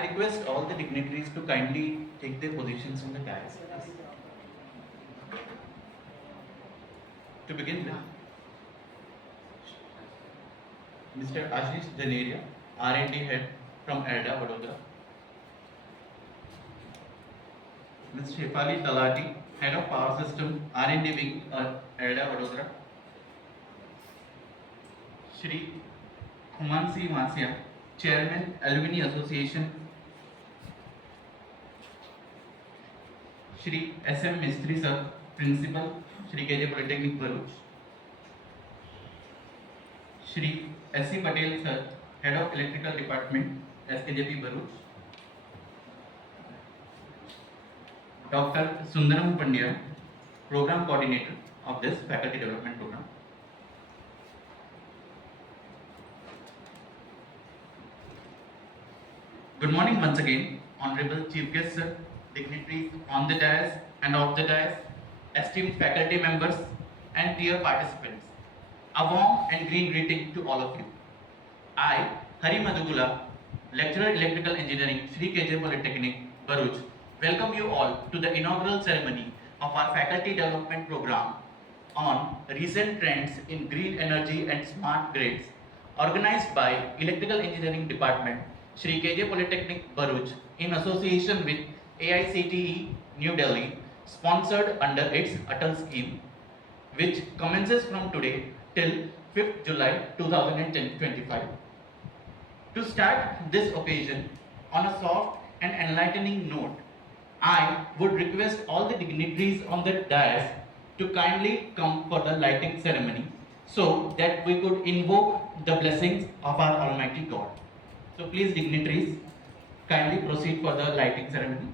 I request all the dignitaries to kindly take their positions in the dais. To begin with, Mr. Ashish Janeria, R&D Head from ELDA, Vadodara. Ms. Shefali Talati, Head of Power System, R&D Wing, ELDA, Vadodara. Shri Humansi Masya, Chairman, Alumni Association. Shri S.M. Mistry Sir, Principal, Shri KJ Polytechnic, Bharuch. Shri S.C. Patel Sir, Head of Electrical Department, SKJP, Bharuch. Dr. Sundaram Pandya, Program Coordinator of this Faculty Development Program. Good morning once again, Honorable Chief Guest Sir, dignitaries on the dais and off the dais, esteemed faculty members and dear participants. A warm and green greeting to all of you. I, Hari Madhugula, Lecturer Electrical Engineering, Shri KJ Polytechnic, Bharuch, welcome you all to the inaugural ceremony of our Faculty Development Program on recent trends in green energy and smart grids, organized by Electrical Engineering Department, Shri KJ Polytechnic, Bharuch, in association with AICTE New Delhi, sponsored under its Atal scheme, which commences from today till 5th July 2025. To start this occasion on a soft and enlightening note, I would request all the dignitaries on the dais to kindly come for the lighting ceremony so that we could invoke the blessings of our Almighty God. So please, dignitaries, kindly proceed for the lighting ceremony.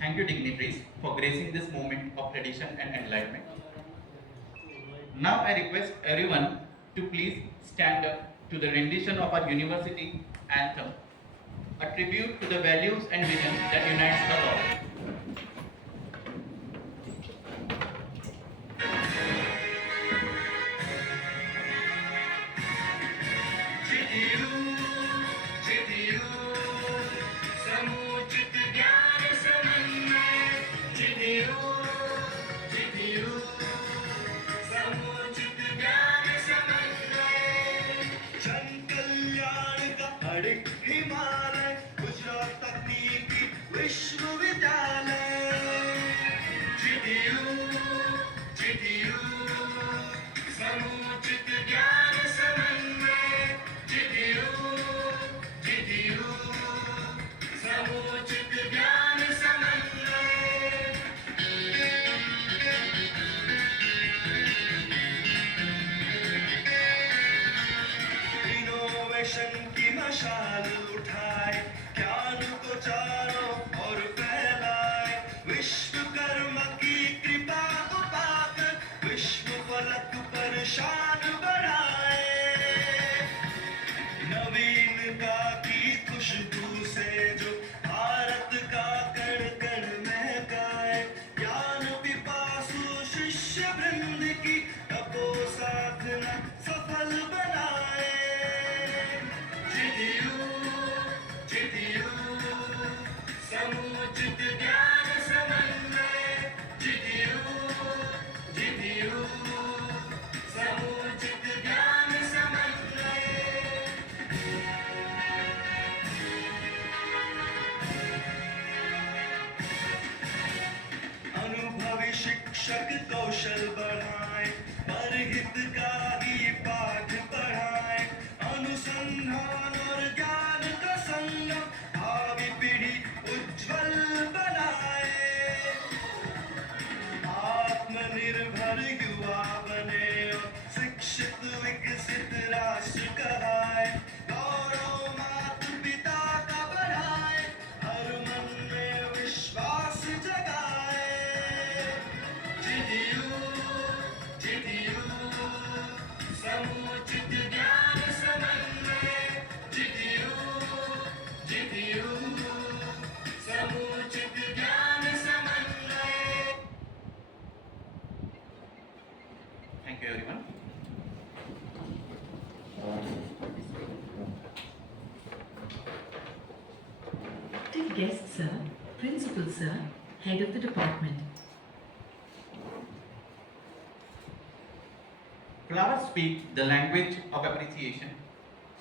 Thank you, dignitaries, for gracing this moment of tradition and enlightenment. Now I request everyone to please stand up to the rendition of our university anthem, a tribute to the values and vision that unites us all. Himalaya Gujarat तकनीकी विश्वविद्यालय दर्शन की मशाल उठाए, ज्ञान को चारों ओर फैलाए, विश्वकर्मा की कृपा को पाकर विश्व फलक पर शान बढ़ाए। नवीनता की खुशबू से जो भारत का कण कण महकाए, ज्ञान पिपासु शिष्य वृंद की तपो साधना सफल बनाए। जिदियु जिदियु समुचित ज्ञान समन्वय, जिदियु जिदियु समुचित ज्ञान समन्वय। अनुभवी शिक्षक कौशल बढ़ाए, परहित का ही पाठ पढ़ाए, अनुसंधान और ज्ञान का संगम भावी पीढ़ी उज्जवल बनाए। आत्मनिर्भर युवा बने और शिक्षित विकसित राष्ट्र कहलाए, गौरव माता पिता का बढ़ाए, हर मन में विश्वास जगाए। जिदियु जिदियु समुचित ज्ञान समन्वय, जिदियु जिदियु समुचित ज्ञान समन्वय। Thank you, everyone. Active guest, sir, principal, sir, head of the department. Flowers speak the language of appreciation.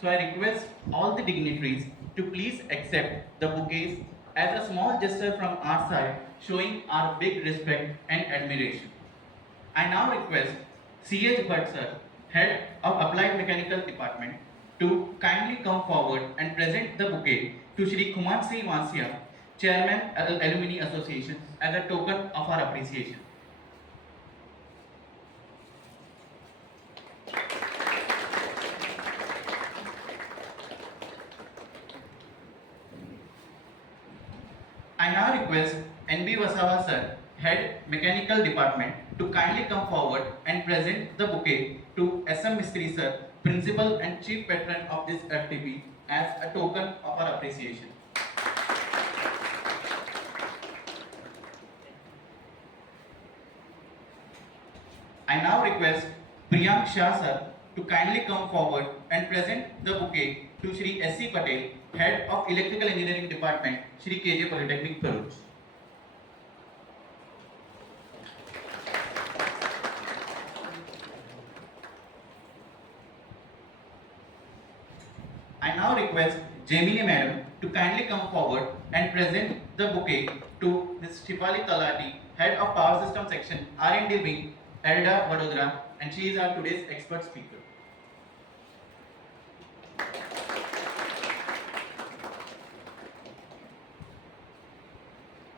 So I request all the dignitaries to please accept the bouquets as a small gesture from our side, showing our big respect and admiration. I now request C.H. Bhatt sir, head of Applied Mechanical Department, to kindly come forward and present the bouquet to Shri Kumansi Vansia, Chairman Alumni Association, as a token of our appreciation. I now request N.B. Vasawa sir, Head Mechanical Department, to kindly come forward and present the bouquet to S.M. Mistry sir, Principal and Chief Patron of this FTP, as a token of our appreciation. I now request Priyank Shah sir to kindly come forward and present the bouquet to Shri S.C. Patel, Head of Electrical Engineering Department, Shri K.J. Polytechnic, Bharuch. I now request Jamini Madam to kindly come forward and present the bouquet to Ms. Shifali Talati, Head of Power System Section, R&D Wing, ELDA, Vadodara, and she is our today's expert speaker.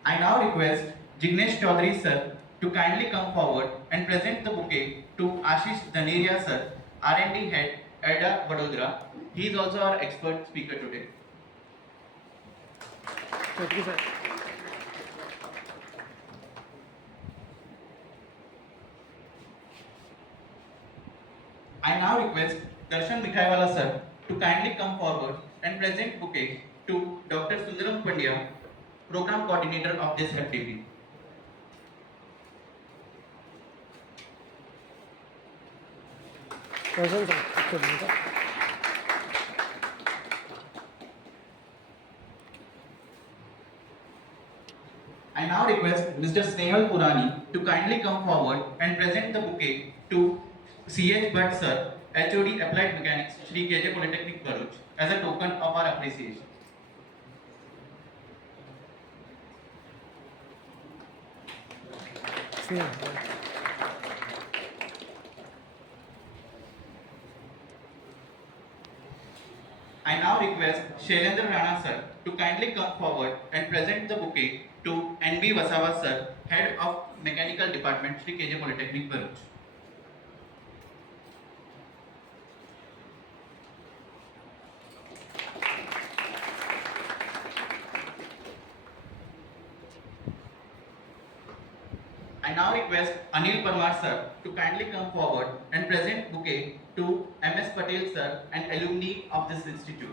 I now request Jignesh Chaudhary sir to kindly come forward and present the bouquet to Ashish Dhaneria sir, R&D Head, ELDA, Vadodara. He is also our expert speaker today. I now request Darshan Mikhaiwala sir to kindly come forward and present bouquet to Dr. Sundaram Pandya, Program Coordinator of this FTP. I now request Mr. Snehal Purani to kindly come forward and present the bouquet to C.H. Bhatt sir, HOD Applied Mechanics, Shri K.J. Polytechnic, Bharuch, as a token of our appreciation. I now request Shailendra Rana sir to kindly come forward and present the bouquet to N.B. Vasawa sir, Head of Mechanical Department, Shri K.J. Polytechnic, Bharuch. I now request Anil Parmar sir to kindly come forward and present bouquet to MS Patel sir and alumni of this institute.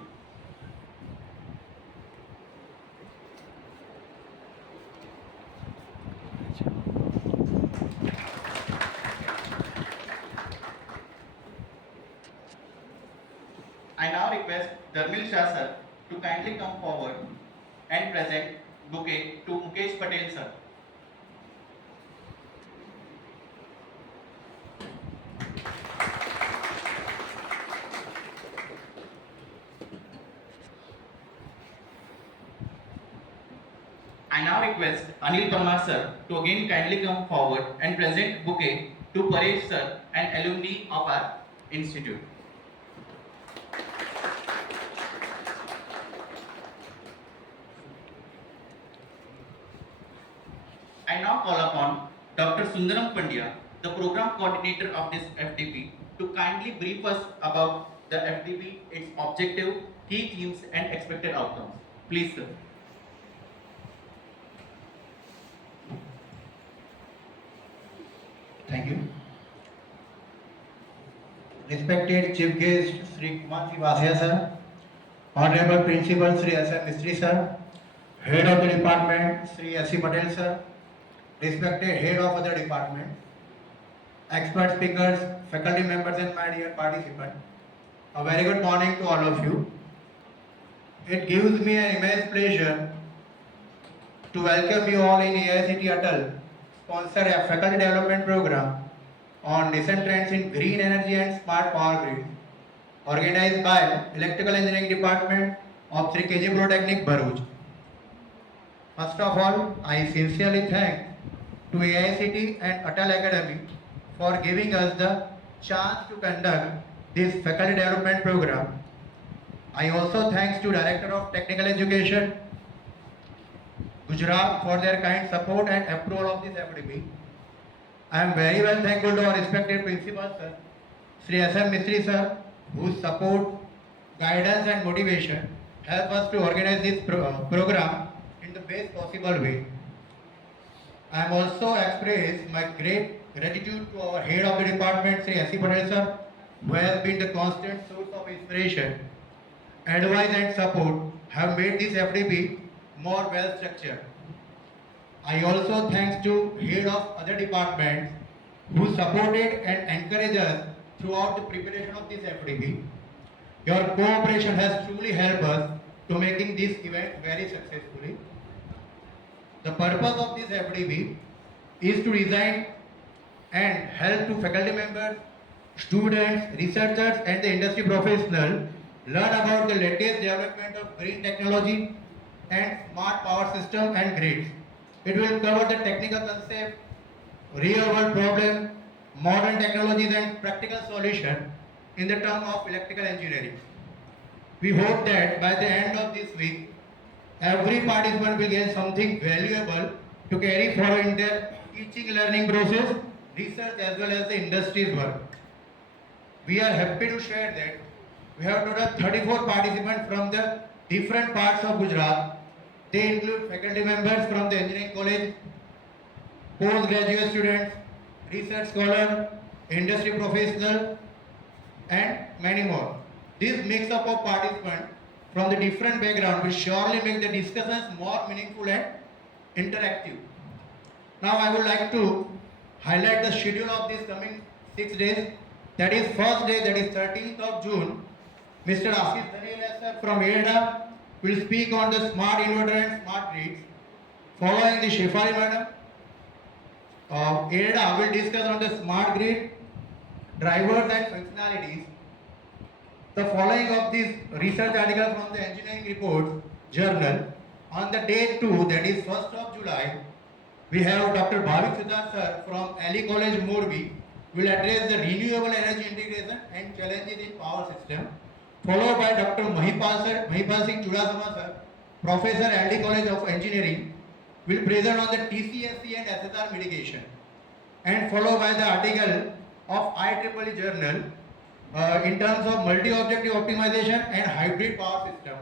I now request Dharmil Shah sir to kindly come forward and present bouquet to Mukesh Patel sir. I now request Anil Parmar sir to again kindly come forward and present bouquet to Paresh sir and alumni of our institute. I now call upon Dr. Sundaram Pandya, the program coordinator of this FDP, to kindly brief us about the FDP, its objective, key themes, and expected outcomes. Please, sir. Thank you. Respected Chief Guest Sri Kumar Vasia sir, Honorable Principal Sri S.M. Mistry sir, Head of the Department Sri S.C. Patel sir, respected Head of other departments, expert speakers, faculty members and my dear participants, a very good morning to all of you. It gives me an immense pleasure to welcome you all in AICT Atal sponsor a faculty development program on recent trends in green energy and smart power grid, organized by Electrical Engineering Department of Sri KG Polytechnic, Bharuch. First of all, I sincerely thank to AICT and Atal Academy for giving us the chance to conduct this faculty development program. I also thanks to Director of Technical Education, Gujarat for their kind support and approval of this FDP. I am very well thankful to our respected principal sir, Sri S.M. Mistry sir, whose support, guidance and motivation help us to organize this program in the best possible way. I am also express my great gratitude to our head of the department, Sri S.C. Patel sir, who has been the constant source of inspiration, advice and support have made this FDP more well structured. I also thanks to head of other departments who supported and encouraged us throughout the preparation of this FDP. Your cooperation has truly helped us to making this event very successfully. The purpose of this FDP is to design and help to faculty members, students, researchers and the industry professionals learn about the latest development of green technology and smart power system and grids. It will cover the technical concept, real world problem, modern technologies and practical solution in the term of electrical engineering. We hope that by the end of this week, every participant will gain something valuable to carry forward in their teaching learning process, research as well as the industry's work. We are happy to share that we have total 34 participants from the different parts of Gujarat. They include faculty members from the engineering college, postgraduate students, research scholar, industry professional, and many more. This mix up of participants from the different background will surely make the discussions more meaningful and interactive. Now I would like to highlight the schedule of this coming 6 days. That is first day, that is 13th of June. Mr. Asif Dhanil sir from EDA will speak on the smart inverter and smart grids. Following the Shefali madam of EDA will discuss on the smart grid, drivers and functionalities. The following of this research article from the Engineering Reports Journal on the day 2, that is 1st of July, we have Dr. Bhavik Siddharth sir from Ali College Morbi will address the renewable energy integration and challenges in power system. Followed by Dr. Mahipal Singh Chudasama sir, Professor LD College of Engineering, will present on the TCSC and SSR mitigation. And followed by the article of IEEE Journal in terms of multi-objective optimization and hybrid power system.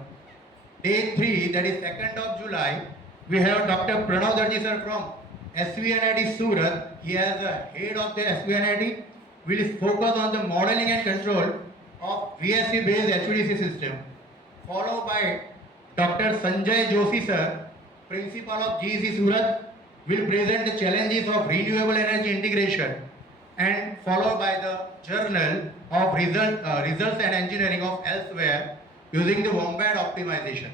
Day 3, that is 2nd of July, we have Dr. Pranav Darji sir from SVNIT Surat, he has a head of the SVNIT, will focus on the modeling and control of VSC based HVDC system, followed by Dr. Sanjay Joshi sir, principal of GEC Surat, will present the challenges of renewable energy integration, and followed by the journal of results and engineering of elsewhere using the wombat optimization.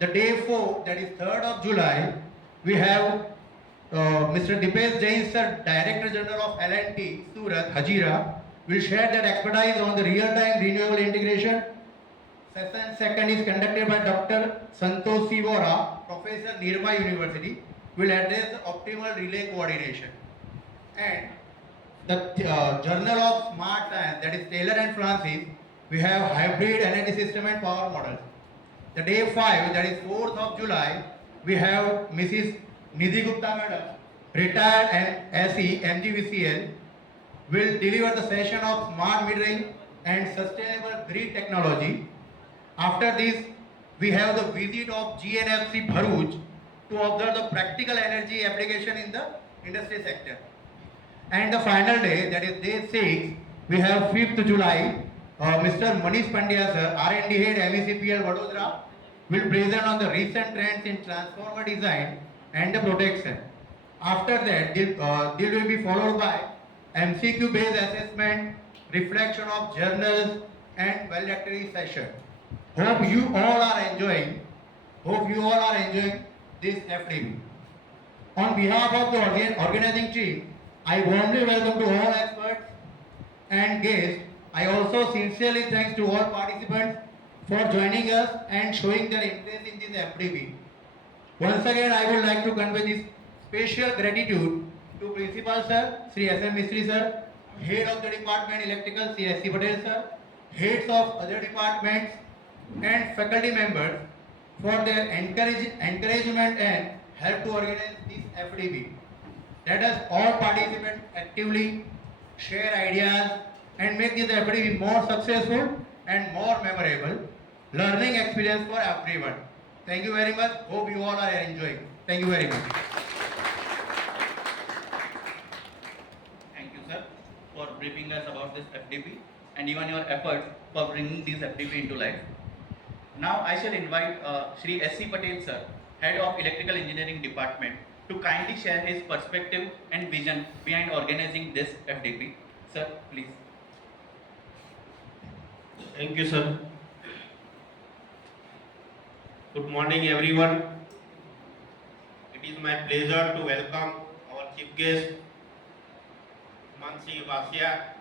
The day 4, that is 3rd of July, we have Mr. Dipesh Jain sir, Director General of L&T Surat, Hajira, will share their expertise on the real-time renewable integration. Session second is conducted by Dr. Santosh Sivora, Professor Nirma University, will address the optimal relay coordination. And the Journal of Smart Science, that is Taylor and Francis, we have hybrid energy system and power models. The day 5, that is 4th of July, we have Mrs. Nidhi Gupta madam, retired and SE MGVCL, will deliver the session of smart metering and sustainable grid technology. After this, we have the visit of GNFC Bharuch to observe the practical energy application in the industry sector. And the final day, that is day 6, we have 5th July, Mr. Manish Pandya sir, R&D head MECPL Vadodara, will present on the recent trends in transformer design and the protection. After that, this will be followed by MCQ based assessment, reflection of journals and valedictory session. Hope you all are enjoying this FDB. On behalf of the organizing team, I warmly welcome to all experts and guests. I also sincerely thanks to all participants for joining us and showing their interest in this FDB. Once again, I would like to convey this special gratitude to Principal Sir, Sri S.M. Mistry Sir, Head of the Department Electrical, Sri S.C. Patel Sir, Heads of other departments and faculty members for their encouragement and help to organize this FDB. Let us all participate actively, share ideas and make this FDB more successful and more memorable learning experience for everyone. Thank you very much. Hope you all are enjoying. Thank you very much. Thank you, sir, for briefing us about this FDP and even your efforts for bringing this FDP into life. Now I shall invite Shri S.C. Patel sir, Head of Electrical Engineering Department, to kindly share his perspective and vision behind organizing this FDP. Sir, please. Thank you, sir. Good morning, everyone. It is my pleasure to welcome our chief guest, Mansi Vasia,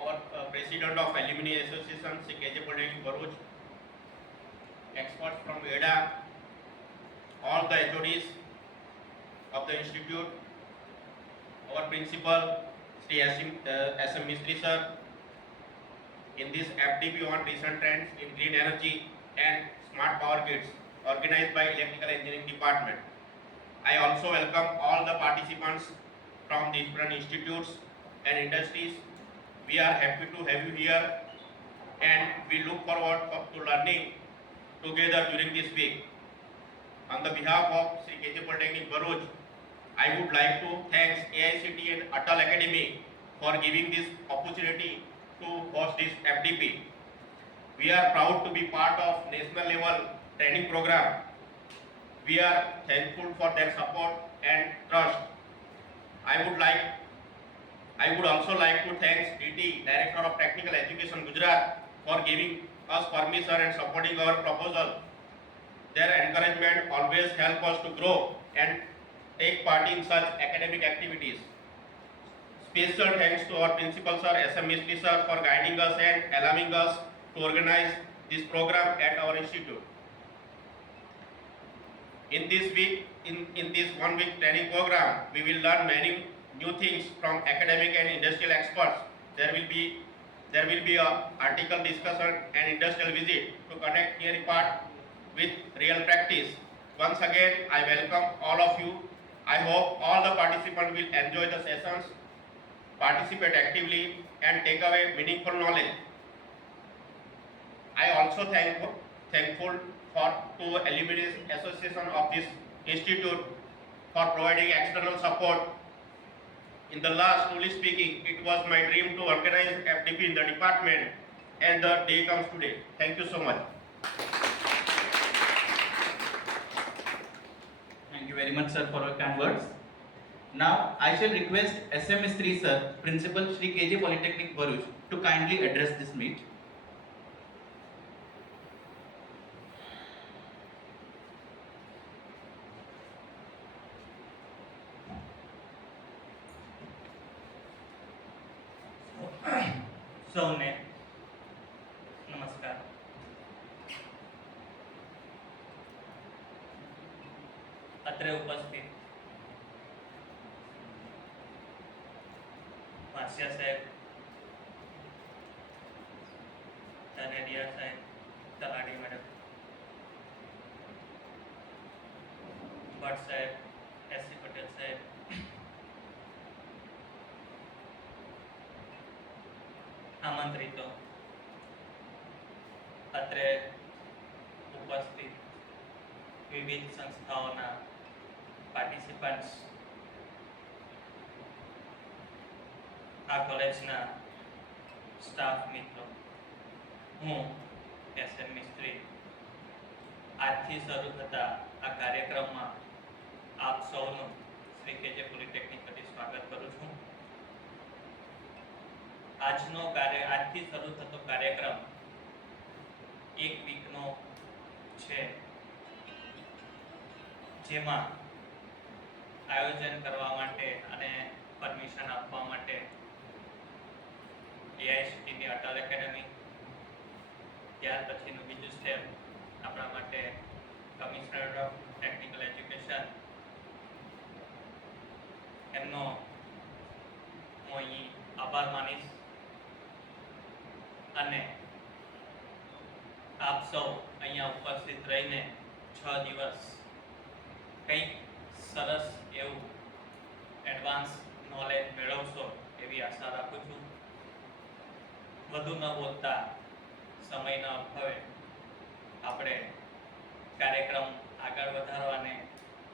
our President of Alumni Association, Sri KJ Patel Bharuch, experts from EDA, all the HODs of the institute, our principal, Sri S.M. Mistry sir, in this FDP on recent trends in green energy and smart power grids organized by Electrical Engineering Department. I also welcome all the participants from different institutes and industries. We are happy to have you here and we look forward to learning together during this week. On the behalf of Sri KJ Polytechnic Bharuch, I would like to thank AICT and Atal Academy for giving this opportunity to host this FDP. We are proud to be part of national level training program. We are thankful for their support and trust. I would also like to thank DT, Director of Technical Education Gujarat, for giving us permission and supporting our proposal. Their encouragement always helps us to grow and take part in such academic activities. Special thanks to our principal sir, S.M. Mistry sir, for guiding us and allowing us to organize this program at our institute. In this week, in this 1 week training program, we will learn many new things from academic and industrial experts. There will be a article discussion and industrial visit to connect theory part with real practice. Once again, I welcome all of you. I hope all the participants will enjoy the sessions, participate actively and take away meaningful knowledge. I also thankful to Alumni Association of this Institute for providing external support. In the last, truly speaking, it was my dream to organize FDP in the department, and the day comes today. Thank you so much. Thank you very much, sir, for your kind words. Now, I shall request SM3 sir, Principal Shri KJ Polytechnic Bharuch, to kindly address this meet. સૌને નમસ્કાર. અત્રે ઉપસ્થિત વાસિયા સાહેબ, ધાનેરિયા સાહેબ, તલાટી madam, Bhatt સાહેબ, SC Patel સાહેબ, આમંત્રિતો, અત્રે ઉપસ્થિત વિવિધ સંસ્થાઓના પાર્ટિસિપન્ટ્સ, આ કોલેજના સ્ટાફ મિત્રો, હું SM મિસ્ત્રી આજથી શરૂ થતા આ કાર્યક્રમમાં આપ સૌનું શ્રી કેજે પોલિટેકનિક વતી સ્વાગત કરું છું. આજથી શરૂ થતો કાર્યક્રમ એક વીકનો છે, જેમાં આયોજન કરવા માટે અને પરમિશન આપવા માટે AICTની અટલ એકેડમી, ત્યાર પછીનું બીજું સ્ટેપ આપણા માટે કમિશનર ઓફ ટેકનિકલ એજ્યુકેશન, એમનો હું અહીં આભાર માનીશ. અને આપ સૌ અહીંયા ઉપસ્થિત રહીને 6 દિવસ કંઈક સરસ એવું એડવાન્સ નોલેજ મેળવશો એવી આશા રાખું છું. વધુ ન બોલતા સમયના અભાવે આપણે કાર્યક્રમ આગળ વધારવાને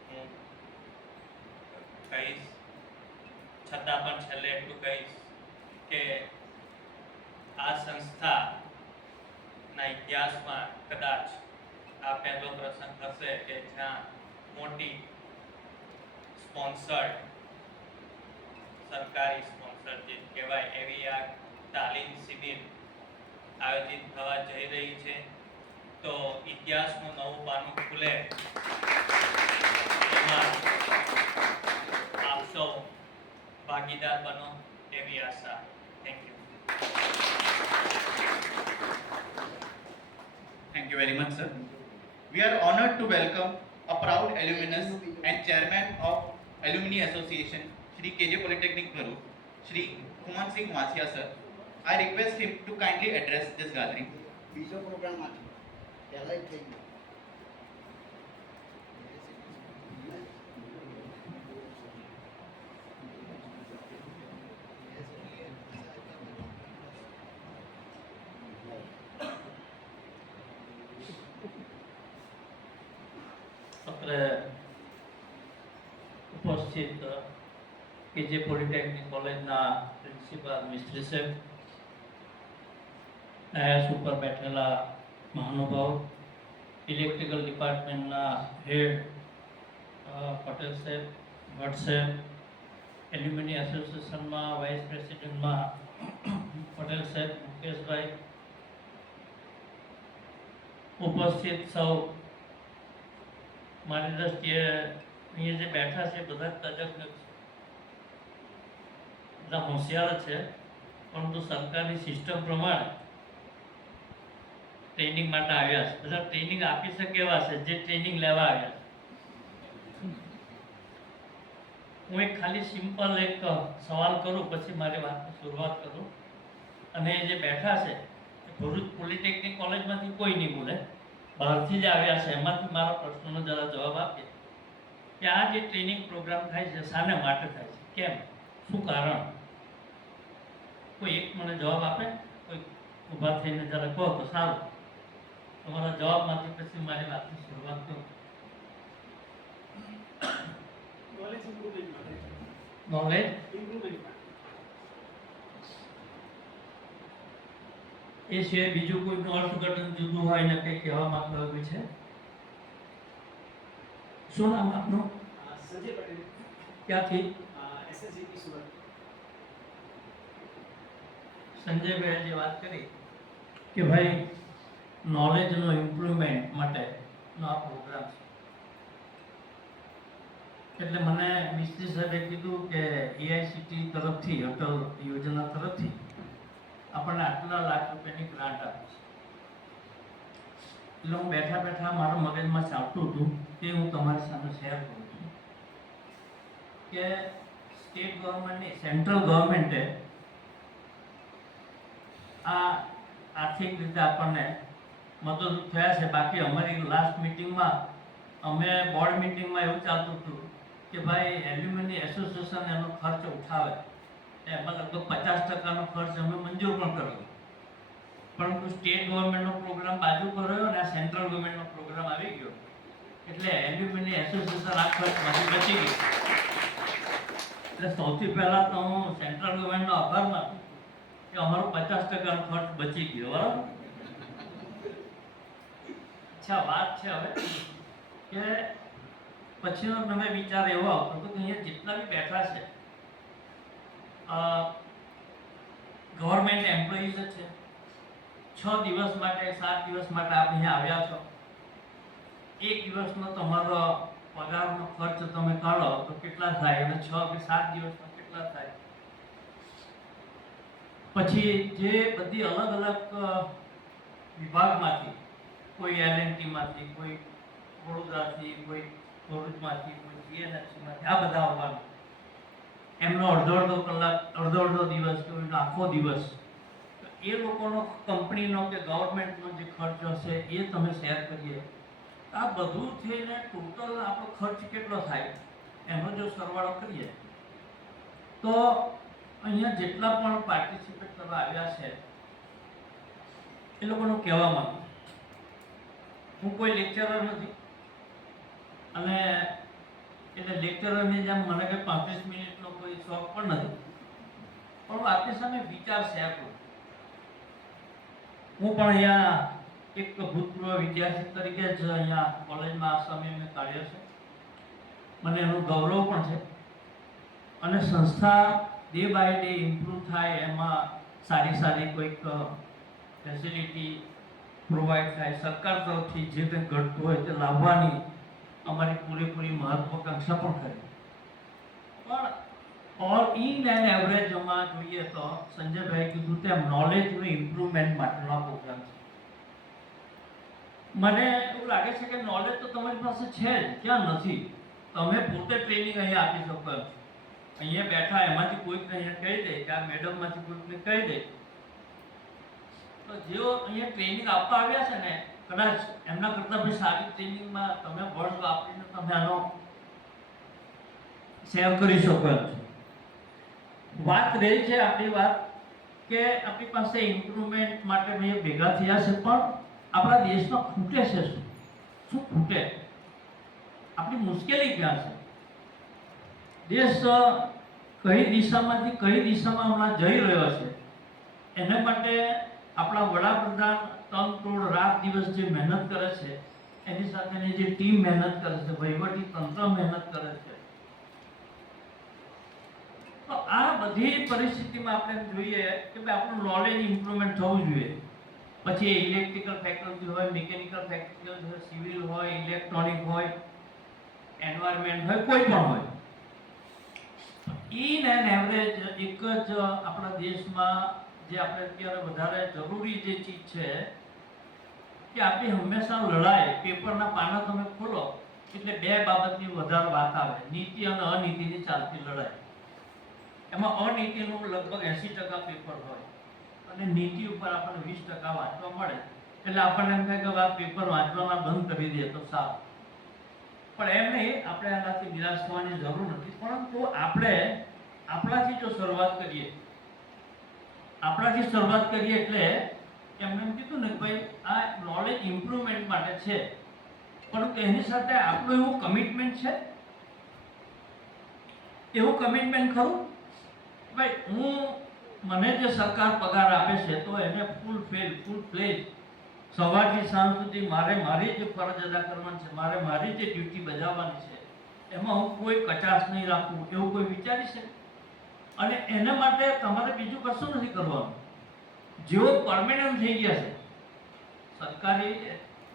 હું કહીશ. છતાં પણ છેલ્લે એટલું કહીશ કે આ સંસ્થાના ઇતિહાસમાં કદાચ આ પહેલો પ્રસંગ હશે કે જ્યાં મોટી સ્પોન્સર્ડ, સરકારી સ્પોન્સર્ડ જે કહેવાય એવી આ તાલીમ શિબિર આયોજિત થવા જઈ રહી છે. તો ઇતિહાસનું નવું પાનું ખુલે એમાં આપ સૌ ભાગીદાર બનો એવી આશા. Thank you. Thank you very much, sir. We are honored to welcome a proud alumnus and chairman of Alumni Association, Shri KJ Polytechnic Bharuch, Shri Kuman Singh Wasia, sir. I request him to kindly address this gathering. બીજો programme માંથી પહેલા જ થઈ ગયો. અત્રે ઉપસ્થિત કેજે polytechnic કોલેજના પ્રિન્સિપાલ મિસ્ત્રી સાહેબ, ડાયસ ઉપર બેઠેલા મહાનુભાવ, ઇલેક્ટ્રિકલ ડિપાર્ટમેન્ટના હેડ પટેલ સાહેબ, ભટ્ટ સાહેબ, એલ્યુમિની એસોસિએશનમાં વાઇસ પ્રેસિડેન્ટમાં પટેલ સાહેબ, મુકેશભાઈ, ઉપસ્થિત સૌ, મારી દ્રષ્ટિએ અહીંયા જે બેઠા છે બધા તજજ્ઞ છે, બધા હોશિયાર છે, પરંતુ સરકારની સિસ્ટમ પ્રમાણે ટ્રેનિંગ માટે આવ્યા છે. બધા ટ્રેનિંગ આપી શકે એવા છે જે ટ્રેનિંગ લેવા આવ્યા છે. હું એક ખાલી સિમ્પલ એક સવાલ કરું, પછી મારી વાતની શરૂઆત કરું. અને જે બેઠા છે એ ભરૂચ પોલિટેકનિક કોલેજમાંથી કોઈ નહીં બોલે, બહારથી જ આવ્યા છે. એમાંથી મારા પ્રશ્નનો જરા જવાબ આપીએ કે આ જે ટ્રેનિંગ પ્રોગ્રામ થાય છે શાને માટે થાય છે, કેમ, શું કારણ? કોઈ એક મને જવાબ આપે, કોઈ ઊભા થઈને જરા કહો તો સારું. તમારા જવાબમાંથી પછી મારી વાતની શરૂઆત કરું. નોલેજ એ સિવાય બીજું કોઈનું અર્થઘટન જુદું હોય ને કંઈ કહેવા માંગતા હોય છે? શું નામ આપનું? સંજય પટેલ, ક્યાંથી? SSGP સુરત. સંજયભાઈ જે વાત કરી કે ભાઈ નોલેજનો ઇમ્પ્રુવમેન્ટ માટેનો આ પ્રોગ્રામ છે, એટલે મને મિસ્ત્રી સાહેબે કીધું કે એઆઈસીટી તરફથી અટલ યોજના તરફથી આપણને આટલા લાખ રૂપિયાની ગ્રાન્ટ આપી છે. એટલે હું બેઠા બેઠા મારા મગજમાં ચાલતું હતું કે હું તમારી સામે શેર કરું છું કે સ્ટેટ ગવર્મેન્ટની સેન્ટ્રલ ગવર્મેન્ટે આ આર્થિક રીતે આપણને મદદરૂપ થયા છે. બાકી અમારી લાસ્ટ મિટિંગમાં અમે બોર્ડ મિટિંગમાં એવું ચાલતું હતું કે ભાઈ એલ્યુમિનિયમ એસોસિએશન એનો ખર્ચ ઉઠાવે, એમાં લગભગ 50%નો ખર્ચ અમે મંજૂર પણ કર્યો, પરંતુ સ્ટેટ ગવર્મેન્ટનો પ્રોગ્રામ બાજુ પર રહ્યો અને આ સેન્ટ્રલ ગવર્મેન્ટનો પ્રોગ્રામ આવી ગયો એટલે એલ્યુમિનિયમ એસોસિએશન આ ખર્ચમાંથી બચી ગઈ. એટલે સૌથી પહેલા તો હું સેન્ટ્રલ ગવર્મેન્ટનો આભાર માનું કે અમારો 50%નો ખર્ચ બચી ગયો. બરાબર. અચ્છા, વાત છે હવે કે પછીનો તમે વિચાર એવો આવતો હતો કે અહીંયા જેટલા બી બેઠા છે ગવર્મેન્ટ એમ્પ્લોઈઝ જ છે. 6 દિવસ માટે 7 દિવસ માટે આપ અહીંયા આવ્યા છો. એક દિવસનો તમારો પગારનો ખર્ચ તમે કાઢો તો કેટલા થાય અને 6 કે 7 દિવસમાં કેટલા થાય. પછી જે બધી અલગ અલગ વિભાગમાંથી, કોઈ એલએનટીમાંથી, કોઈ વડોદરાથી, કોઈ ભરૂચમાંથી, કોઈ જીએનએફસીમાંથી, આ બધા આવવાનું. એમનો અડધો કલાક, અડધો દિવસ કે આખો દિવસ એ લોકોનો કંપનીનો કે ગવર્મેન્ટનો જે ખર્ચ હશે એ તમે શેર કરીએ. આ બધું થઈને ટોટલ આપણો ખર્ચ કેટલો થાય એનો જો સરવાળો કરીએ તો અહીંયા જેટલા પણ પાર્ટિસિપેટ કરવા આવ્યા છે એ લોકોનું કહેવા માંગુ, હું કોઈ લેક્ચરર નથી અને એટલે લેક્ચરની જેમ મને કે 35 મિનિટનો કોઈ શોખ પણ નથી, પણ આપની સામે વિચાર શેર કરું. હું પણ અહીંયા એક ભૂતપૂર્વ વિદ્યાર્થી તરીકે જ અહીંયા કોલેજમાં આ સમય મેં કાઢ્યો છે. મને એનું ગૌરવ પણ છે અને સંસ્થા ડે બાય ડે ઇમ્પ્રૂવ થાય એમાં સારી કોઈક ફેસિલિટી પ્રોવાઈડ થાય, સરકાર તરફથી જે કંઈ ઘટતું હોય તે લાવવાની અમારી પૂરેપૂરી મહત્વાકાંક્ષા પણ કરી. પણ ઓલ ઇન એન્ડ એવરેજમાં જોઈએ તો સંજયભાઈ કીધું તેમ નોલેજનું ઇમ્પ્રુવમેન્ટ માટેનો આ પ્રોગ્રામ છે. મને એવું લાગે છે કે નોલેજ તો તમારી પાસે છે જ, ક્યાં નથી. તમે પોતે ટ્રેનિંગ અહીંયા આપી શકો છો. અહીંયા બેઠા એમાંથી કોઈકને અહીંયા કહી દે કે આ મેડમમાંથી કોઈકને કહી દે તો જેઓ અહીંયા ટ્રેનિંગ આપવા આવ્યા છે ને કદાચ એમના કરતાં બી સારી ટ્રેનિંગમાં તમે વર્ડ વાપરીને તમે આનો શેર કરી શકો છો. વાત રહી છે આપણી વાત કે આપણી પાસે ઇમ્પ્રુવમેન્ટ માટે ભાઈ ભેગા થયા છે, પણ આપણા દેશમાં ખૂટે છે શું ખૂટે? આપણી મુશ્કેલી ક્યાં છે? દેશ કઈ દિશામાંથી કઈ દિશામાં હમણાં જઈ રહ્યો છે એના માટે આપણા વડાપ્રધાન તનતોડ રાત દિવસ જે મહેનત કરે છે એની સાથેની જે ટીમ મહેનત કરે છે, વહીવટી તંત્ર મહેનત કરે છે, તો આ બધી પરિસ્થિતિમાં આપણે જોઈએ કે ભાઈ આપણું નોલેજ ઇમ્પ્રુવમેન્ટ થવું જોઈએ. પછી ઇલેક્ટ્રિકલ ફેકલ્ટી હોય, મિકેનિકલ ફેકલ્ટી હોય, સિવિલ હોય, ઇલેક્ટ્રોનિક હોય, એન્વાયરમેન્ટ હોય, કોઈ પણ હોય. ઇન એન્ડ એવરેજ એક જ આપણા દેશમાં જે આપણે અત્યારે વધારે જરૂરી જે ચીજ છે કે આપણી હંમેશા લડાઈ, પેપરના પાના તમે ખોલો એટલે બે બાબતની વધારે વાત આવે, નીતિ અને અનીતિની ચાલતી લડાઈ. એમાં અનીતિનું લગભગ 80% પેપર હોય અને નીતિ ઉપર આપણને 20% વાંચવા મળે. એટલે આપણને એમ થાય કે આ પેપર વાંચવાના બંધ કરી દે તો સારું. પણ એમ નહીં, આપણે આનાથી નિરાશ થવાની જરૂર નથી, પરંતુ આપણે આપણાથી જો શરૂઆત કરીએ એટલે એમને એમ કીધું ને ભાઈ આ નોલેજ ઇમ્પ્રુવમેન્ટ માટે છે, પરંતુ એની સાથે આપણું એવું કમિટમેન્ટ છે એવું કમિટમેન્ટ ખરું? ભાઈ મને જે સરકાર પગાર આપે છે તો એને ફૂલ પ્લેજ સવારથી સાંજ સુધી મારે મારી જે ફરજ અદા કરવાની છે, મારે મારી જે ડ્યુટી બજાવવાની છે, એમાં હું કોઈ કચાશ નહીં રાખું એવું કોઈ વિચારી છે? અને એના માટે તમારે બીજું કશું નથી કરવાનું. જેઓ પરમેનન્ટ થઈ ગયા છે, સરકારી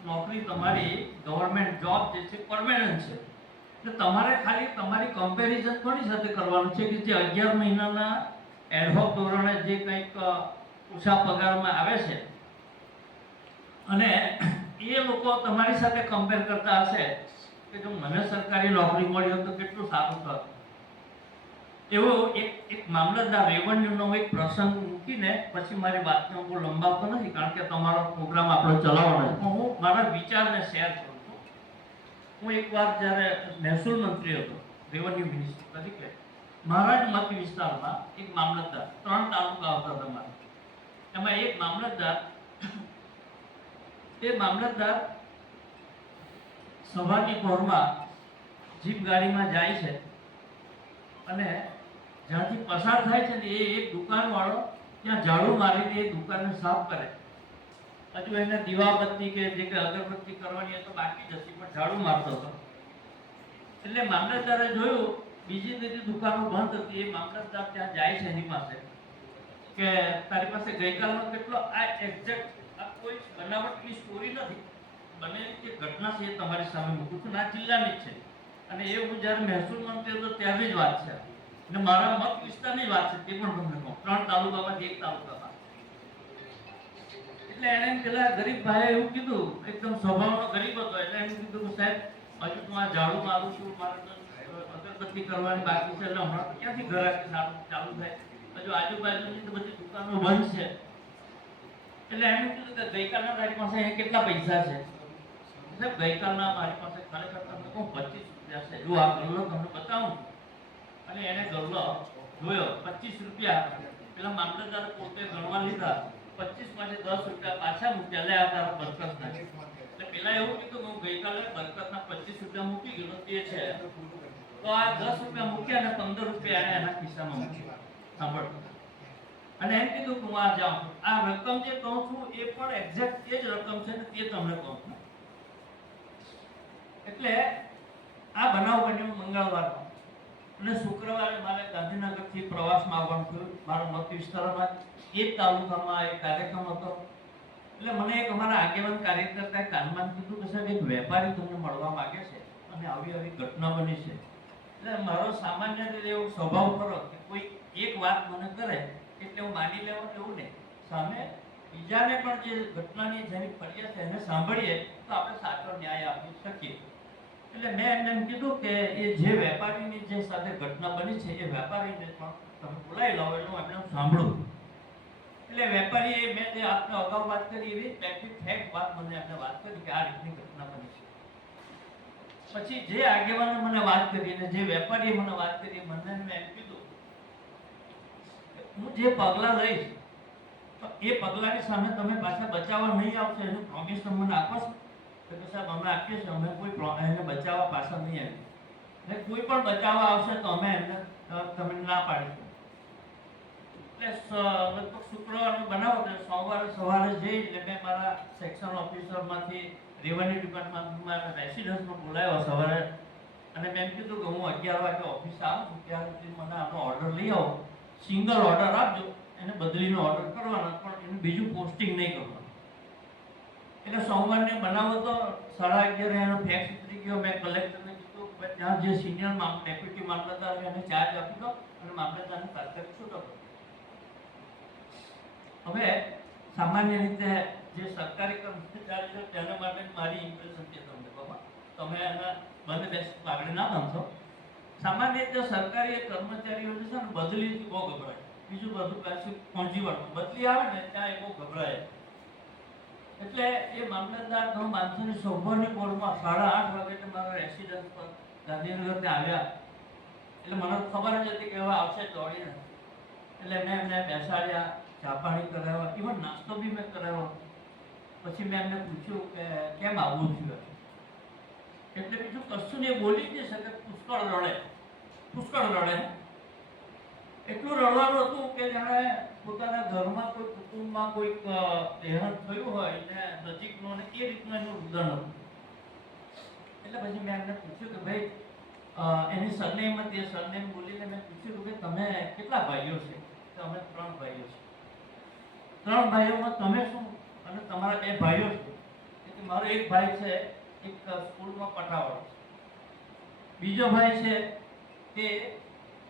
નોકરી તમારી ગવર્મેન્ટ જોબ જે છે પરમેનન્ટ છે, એટલે તમારે ખાલી તમારી કમ્પેરિઝન કોની સાથે કરવાનું છે કે જે 11 મહિનાના એડહોક ધોરણે જે કંઈક ઓછા પગારમાં આવે છે અને એ લોકો તમારી સાથે કમ્પેર કરતા હશે કે જો મને સરકારી નોકરી મળી હોત તો કેટલું સારું થાત. એવો એક મામલતદાર રેવન્યુનો એક પ્રસંગ મૂકીને પછી મારી વાતને હું લંબાવતો નથી, કારણ કે તમારો પ્રોગ્રામ આપણે ચલાવવાનો છે, પણ હું મારા વિચારને શેર કરું છું. હું એકવાર જ્યારે મહેસૂલ મંત્રી હતો, રેવન્યુ મિનિસ્ટર તરીકે, મારા જ મત વિસ્તારમાં એક મામલતદાર, 3 તાલુકા હતા તમારા, એમાં એક મામલતદાર, તે મામલતદાર સવારની પહોરમાં જીપ ગાડીમાં જાય છે અને જ્યાંથી પસાર થાય છે ને એ એક દુકાનવાળો ત્યાં ઝાડુ મારીને એ દુકાનને સાફ કરે. હજુ એને દીવાબત્તી કે જે કે અગરબત્તી કરવાની તો બાકી જ હતી, પણ ઝાડુ મારતો હતો. એટલે મામલતદારે જોયું બીજી બધી દુકાનો બંધ હતી. એ મામલતદાર ત્યાં જાય છે એની પાસે કે તારી પાસે ગઈકાલનો કેટલો, આ એક્ઝેક્ટ આ કોઈ બનાવટની સ્ટોરી નથી, બનેલી જે ઘટના છે એ તમારી સામે મૂકું છું. આ જિલ્લાની જ છે અને એ હું જ્યારે મહેસૂલ મંત્રી હતો ત્યારની જ વાત છે અને મારા મત વિસ્તારની વાત છે, તે પણ તમને કહું. 3 તાલુકામાંથી એક તાલુકામાં. એટલે એને પેલા ગરીબ ભાઈએ એવું કીધું, એકદમ સ્વભાવનો ગરીબ હતો, એટલે એને કીધું કે સાહેબ હજુ તો આ ઝાડુ મારું છું, મારે અગરબત્તી કરવાની બાકી છે, એટલે હમણાં ક્યાંથી ઘરાકી ચાલુ થાય, હજુ આજુબાજુની તો બધી દુકાનો બંધ છે. એટલે એમ કીધું કે ગઈકાલના તારી પાસે કેટલા પૈસા છે? સાહેબ ગઈકાલના મારી પાસે ખરેખર તમને કહું 25 રૂપિયા છે, જો આ ગલ્લો તમને બતાવું. અને એને ગલ્લો જોયો, 25 રૂપિયા. પેલા મામલતદારે પોતે ગણવા લીધા, 25 માંથી 10 રૂપિયા પાછા મૂક્યા, લે આ તારા બરકતના. એટલે પેલા એવું કીધું કે હું ગઈકાલે બરકતના 25 રૂપિયા મૂકી ગયો તે છે, તો આ 10 રૂપિયા મૂક્યા અને 15 રૂપિયા એને એના ખિસ્સામાં મૂક્યા. સાંભળ, અને એમ કીધું કે હું આ જાઉં છું. આ રકમ જે કહું છું એ પણ એક્ઝેક્ટ એ જ રકમ છે ને તે તમને કહું છું. એટલે આ બનાવ બન્યો મંગળવારનો અને શુક્રવારે મારે ગાંધીનગરથી પ્રવાસમાં આવવાનું થયું. મારા મત વિસ્તારમાં એક તાલુકામાં એક કાર્યક્રમ હતો. એટલે મને એક અમારા આગેવાન કાર્યકર્તાએ કાનમાં કીધું કે સાહેબ એક વેપારી તમને મળવા માંગે છે અને આવી ઘટના બની છે. એટલે મારો સામાન્ય રીતે એવો સ્વભાવ ખરો કે કોઈ એક વાત મને કરે એટલે હું માની લેવાનું એવું નહીં, સામે બીજાને પણ જે ઘટનાની જેની ફરિયાદ છે એને સાંભળીએ તો આપણે સાચો ન્યાય આપી શકીએ. એટલે મેં એમને કીધું કે એ જે વેપારીની જે સાથે ઘટના બની છે એ વેપારીને પણ તમે બોલાવી લાવો એટલે હું એમને સાંભળું. એટલે વેપારીએ મેં જે આપને અગાઉ વાત કરી એવી ફેક્ટ વાત મને એમને વાત કરી કે આ રીતની ઘટના બની છે. પછી જે આગેવાને મને વાત કરી અને જે વેપારીએ મને વાત કરી મને મેં એમ કીધું હું જે પગલાં લઈશ તો એ પગલાંની સામે તમે પાછા બચાવવા નહીં આવશો એનું પ્રોમિસ તમે મને આપો છો? તો સાહેબ અમે આપીએ છીએ, અમે કોઈ એને બચાવવા પાછળ નહીં આવીએ, ને કોઈ પણ બચાવવા આવશે તો અમે એમને તમે ના પાડીશું. એટલે લગભગ શુક્રવારનો બનાવો તો સોમવારે સવારે જઈ એટલે મેં મારા સેક્શન ઓફિસરમાંથી રેવન્યુ ડિપાર્ટમેન્ટમાં મારા રેસિડન્સમાં બોલાવ્યો સવારે અને મેં કીધું કે હું 11 વાગે ઓફિસ આવું છું, ત્યાં સુધી મને આનો ઓર્ડર લઈ આવો, સિંગલ ઓર્ડર આપજો, એને બદલીનો ઓર્ડર કરવાનો પણ એનું બીજું પોસ્ટિંગ નહીં કરવાનું. એટલે સોમવારને બનાવો તો 11:30 એનો ફેક્સ ઉતરી ગયો. મેં કલેક્ટરને કીધું કે ત્યાં જે સિનિયર ડેપ્યુટી મામલતદાર એને ચાર્જ આપી દો અને મામલતદારને તાત્કાલિક છૂટો કરો. હવે સામાન્ય રીતે જે સરકારી કર્મચારી છે તેના માટે મારી ઇમ્પ્રેશન છે તમને બાબા, તમે એના બંધ બેસ પાઘડી ના બાંધશો. સામાન્ય રીતે સરકારી કર્મચારીઓ છે ને બદલીથી બહુ ગભરાય, બીજું બધું પાછું પહોંચી વળતું, બદલી આવે ને ત્યાં એ બહુ ગભરાય. એટલે એ મામલતદાર તો માનસોની સૌભાની બોર્ડમાં 8:30 વાગે મારા રેસિડન્સ પર ગાંધીનગર ત્યાં આવ્યા. એટલે મને ખબર જ હતી કે હવે આવશે દોડીને. એટલે મેં એમને બેસાડ્યા, ચા પાણી કરાવ્યા, ઇવન નાસ્તો બી મેં કરાવ્યો. પછી મેં એમને પૂછ્યું કે કેમ આવવું થયું, એટલે બીજું કશું નહીં, બોલી જ નહીં શકે, પુષ્કળ રડે. પુષ્કળ રડે. એટલું રડવાનું હતું કે જાણે પોતાના ઘરમાં કોઈ કુટુંબમાં કોઈક દેહાંત થયું હોય ને નજીકનો ને એ રીતનું એનું રુદન હતું. એટલે પછી મેં એમને પૂછ્યું કે ભાઈ એની સરનેમ હતી, એ સરનેમ બોલીને મેં પૂછ્યું કે તમે કેટલા ભાઈઓ છે? તો અમે 3 ભાઈઓ છે. 3 ભાઈઓમાં તમે શું અને તમારા 2 ભાઈઓ છે? એટલે મારો એક ભાઈ છે એક સ્કૂલમાં પટાવાળો છે, બીજો ભાઈ છે તે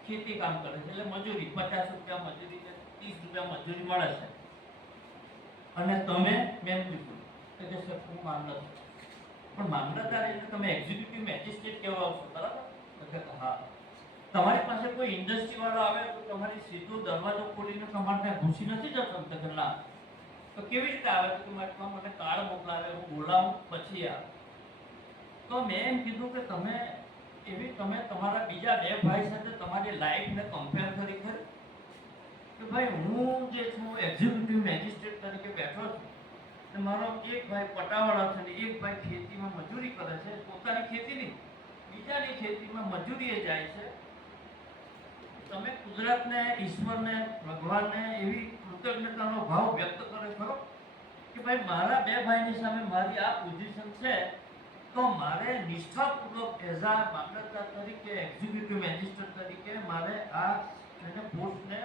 ખેતી કામ કરે છે, એટલે મજૂરી 50 રૂપિયા મજૂરી કે 30 રૂપિયા મજૂરી મળે છે. અને તમે? મેં કીધું કે સર હું મામલતદાર. પણ મામલતદાર એટલે તમે એક્ઝિક્યુટિવ મેજિસ્ટ્રેટ કહેવા આવશો, બરાબર? તો કે હા. તમારી પાસે કોઈ ઇન્ડસ્ટ્રી વાળો આવે તો તમારી સીધો દરવાજો ખોલીને તમારે ત્યાં ઘૂસી નથી જતો? તો ના. તો કેવી રીતે આવે? તો મને કાર્ડ મોકલાવે, હું બોલાવું પછી આવે. તો મેં એમ કીધું કે તમે તમારા બીજા 2 ભાઈ સાથે તમારી લાઈફને કમ્પેર કરી કે ભાઈ હું જે છું એક્ઝિક્યુટિવ મેજિસ્ટ્રેટ તરીકે બેઠો છું અને મારો એક ભાઈ પટાવાળો છે ને એક ભાઈ ખેતીમાં મજૂરી કરે છે, પોતાની ખેતી નહીં બીજાની ખેતીમાં મજૂરીએ જાય છે. તમે કુદરતને, ઈશ્વરને, ભગવાનને એવી કૃતજ્ઞતાનો ભાવ વ્યક્ત કરે ખરો કે ભાઈ મારા 2 ભાઈની સામે મારી આ પોઝિશન છે તો મારે નિષ્ઠાપૂર્વક એઝ આ મામલતદાર તરીકે, એક્ઝિક્યુટિવ મેજિસ્ટ્રેટ તરીકે મારે આ પોસ્ટને